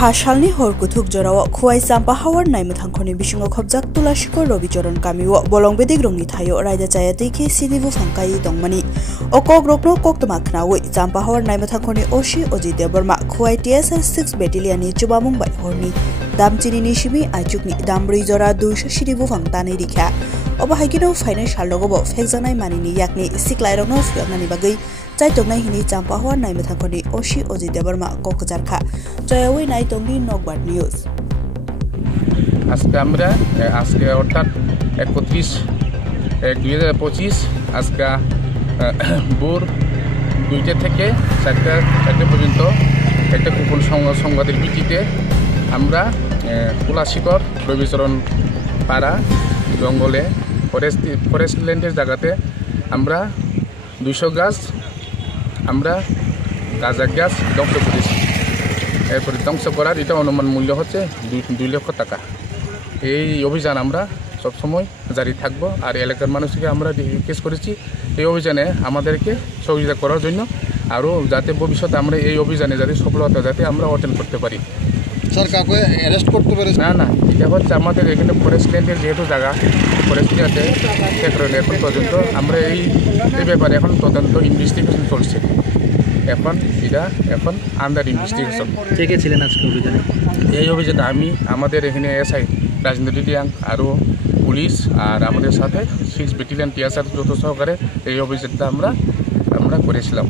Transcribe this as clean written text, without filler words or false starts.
हासालनि हरकुथुक जराव खुवाई चाम्पा हावर नायमथांखनि बिसिङाव खबजाक तुलासिकर रबिचरण गामिव बलंबेदिक रंनि थायो रायदा जायादैखे सिरिबु फांकाई दंमनि अकक रकनो कक्तमा खनावै चाम्पा हावर नायमथांखनि ओशी Ajit Debbarma खुवाई TSR 6 बेटेलियननि जुबामुं bye हरनि दामचिनि सिमी आइचुकनि दामब्रै जरा 200 सिरिबु फांतानै रिखा अबाहायगिनो फाइनान्सियल लगबो फेकजानाय मानिनि याकनि सिक्लाइरनो फुयाकनानि बागै चाइटकनाय हिनि चाम्पा हावर नायमथांखनि ओशी अजित देवबर्मा कक्जारखा जयावै नाइटंनि नकबार নিউজ আজকে আমরা অর্থাৎ 31/1/2025 আজকে ভোর 2টা থেকে 4টা পর্যন্ত একটা গোপন সংবাদের ভিত্তিতে আমরা তুলাশিকর রবিচরণ পাড়া জঙ্গলে ফরেস্ট ল্যান্ডের জায়গাতে আমরা 200 গাছ আমরা গাঁজা গাছ ধ্বংস করেছি। এরপরে ধ্বংস করার এটা অনুমান মূল্য হচ্ছে 2 লক্ষ টাকা। এই অভিযান আমরা সবসময় জারি থাকবো আর এলাকার মানুষকে আমরা রিকোয়েস্ট করেছি এই অভিযানে আমাদেরকে সহযোগিতা করার জন্য আরও যাতে ভবিষ্যতে আমরা এই অভিযানে যাতে সফলতা যাতে আমরা অর্জন করতে পারি। স্যার কাউকে অ্যারেস্ট করতে পারে না এটা হচ্ছে আমাদের এখানে ফরেস্ট ল্যান্ডের যেহেতু জায়গা ফরেস্ট ইয়াতে এখন পর্যন্ত আমরা এই ব্যাপারে এখন তদন্ত ইনভেস্টিগেশন চলছে। এখন আন্ডার ইনভেস্টিগেশন। কে ছিলেন আজকে অভিযানে? এই অভিযানে আমি আমাদের এখানে SI রাজেন্দ্র ডিডিয়াং আরও পুলিশ আর আমাদের সাথে 6 বেটালিয়ন TSR যৌথ সহকারে এই অভিযানটা আমরা করেছিলাম।